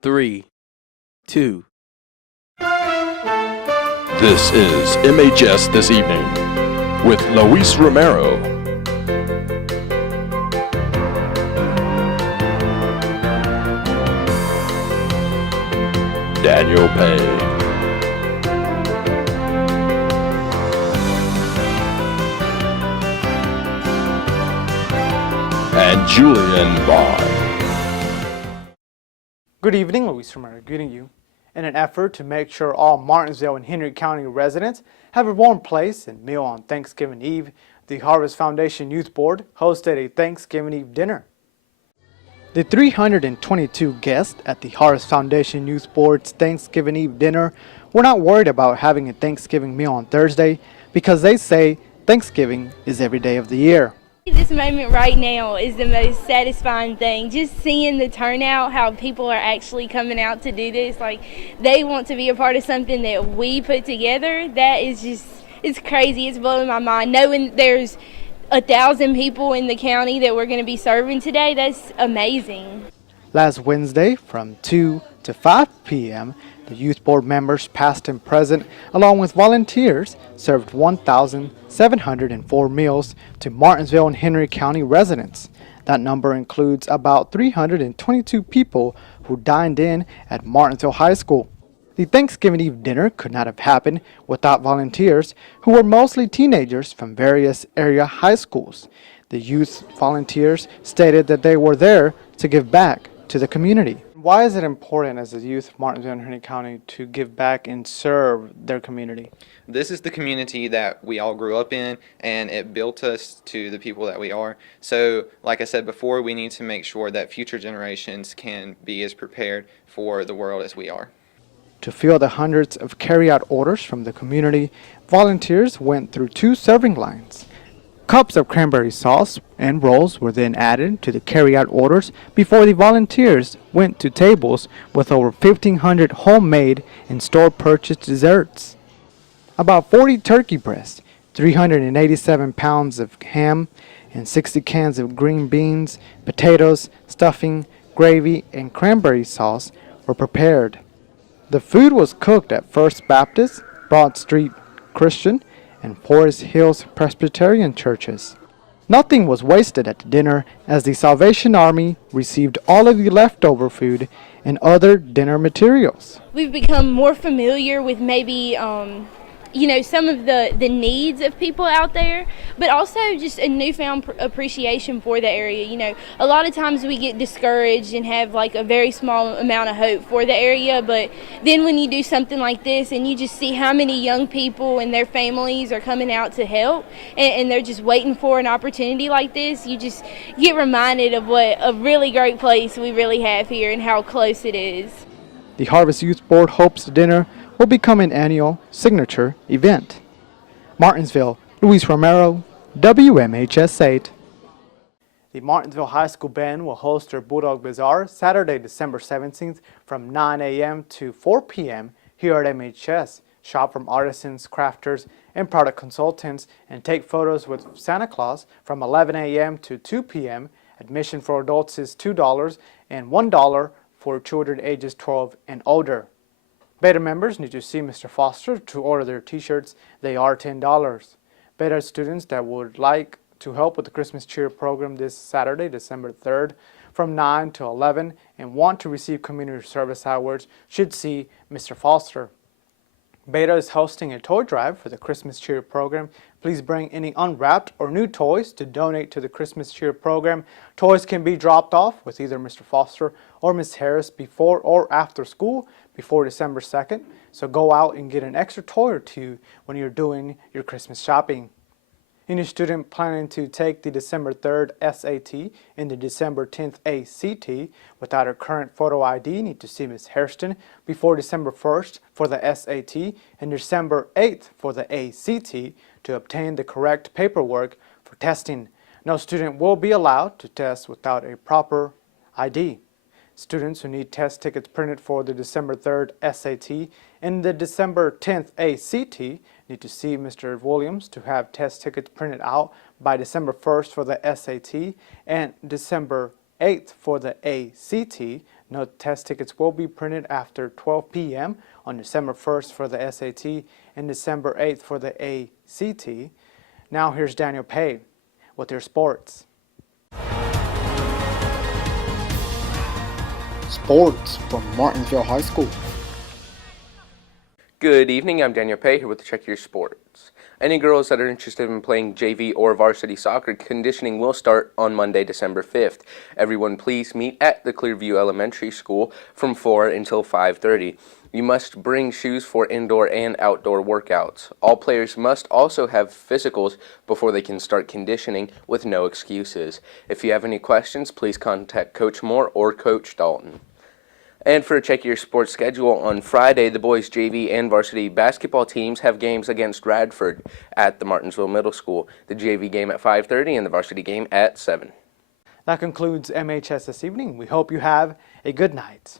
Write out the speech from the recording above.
3, 2. This is MHS This Evening with Luis Romero. Daniel Pay. And Julian Bond. Good evening, Luis Romero greeting you. In an effort to make sure all Martinsville and Henry County residents have a warm place and meal on Thanksgiving Eve, the Harvest Foundation Youth Board hosted a Thanksgiving Eve dinner. The 322 guests at the Harvest Foundation Youth Board's Thanksgiving Eve dinner were not worried about having a Thanksgiving meal on Thursday because they say Thanksgiving is every day of the year. This moment right now is the most satisfying thing. Just seeing the turnout, how people are actually coming out to do this, like they want to be a part of something that we put together. That is just, it's crazy. It's blowing my mind. Knowing there's 1,000 people in the county that we're going to be serving today, that's amazing. Last Wednesday from 2 to 5 p.m., the youth board members, past and present, along with volunteers, served 1,704 meals to Martinsville and Henry County residents. That number includes about 322 people who dined in at Martinsville High School. The Thanksgiving Eve dinner could not have happened without volunteers, who were mostly teenagers from various area high schools. The youth volunteers stated that they were there to give back to the community. Why is it important as a youth of Martinsville and Henry County to give back and serve their community? This is the community that we all grew up in, and it built us to the people that we are. So, like I said before, we need to make sure that future generations can be as prepared for the world as we are. To fill the hundreds of carryout orders from the community, volunteers went through 2 serving lines. Cups of cranberry sauce and rolls were then added to the carryout orders before the volunteers went to tables with over 1,500 homemade and store-purchased desserts. About 40 turkey breasts, 387 pounds of ham, and 60 cans of green beans, potatoes, stuffing, gravy, and cranberry sauce were prepared. The food was cooked at First Baptist, Broad Street Christian, and Forest Hills Presbyterian churches. Nothing was wasted at the dinner, as the Salvation Army received all of the leftover food and other dinner materials. We've become more familiar with maybe some of the needs of people out there, but also just a newfound appreciation for the area. A lot of times we get discouraged and have like a very small amount of hope for the area, but then when you do something like this and you just see how many young people and their families are coming out to help, and they're just waiting for an opportunity like this, you just get reminded of what a really great place we really have here and how close it is. The Harvest Youth Board hopes the dinner will become an annual signature event. Martinsville, Luis Romero, WMHS 8. The Martinsville High School Band will host their Bulldog Bazaar Saturday, December 17th from 9 a.m. to 4 p.m. here at MHS. Shop from artisans, crafters, and product consultants and take photos with Santa Claus from 11 a.m. to 2 p.m. Admission for adults is $2 and $1 for children ages 12 and older. Beta members need to see Mr. Foster to order their t-shirts. They are $10. Beta students that would like to help with the Christmas Cheer program this Saturday, December 3rd, from 9 to 11 and want to receive community service hours should see Mr. Foster. Beta is hosting a toy drive for the Christmas Cheer program. Please bring any unwrapped or new toys to donate to the Christmas Cheer program. Toys can be dropped off with either Mr. Foster or Ms. Harris before or after school before December 2nd. So go out and get an extra toy or two when you're doing your Christmas shopping. Any student planning to take the December 3rd SAT and the December 10th ACT without a current photo ID need to see Ms. Hairston before December 1st for the SAT and December 8th for the ACT to obtain the correct paperwork for testing. No student will be allowed to test without a proper ID. Students who need test tickets printed for the December 3rd SAT and the December 10th ACT need to see Mr. Williams to have test tickets printed out by December 1st for the SAT and December 8th for the ACT. Note test tickets will be printed after 12 p.m. on December 1st for the SAT and December 8th for the ACT. Now here's Daniel Pay with your sports. Sports from Martinsville High School. Good evening, I'm Daniel Pay here with Check Your Sports. Any girls that are interested in playing JV or varsity soccer, conditioning will start on Monday, December 5th. Everyone please meet at the Clearview Elementary School from 4 until 5:30. You must bring shoes for indoor and outdoor workouts. All players must also have physicals before they can start conditioning with no excuses. If you have any questions, please contact Coach Moore or Coach Dalton. And for Check Your Sports schedule, on Friday, the boys' JV and varsity basketball teams have games against Radford at the Martinsville Middle School. The JV game at 5:30 and the varsity game at 7. That concludes MHS this evening. We hope you have a good night.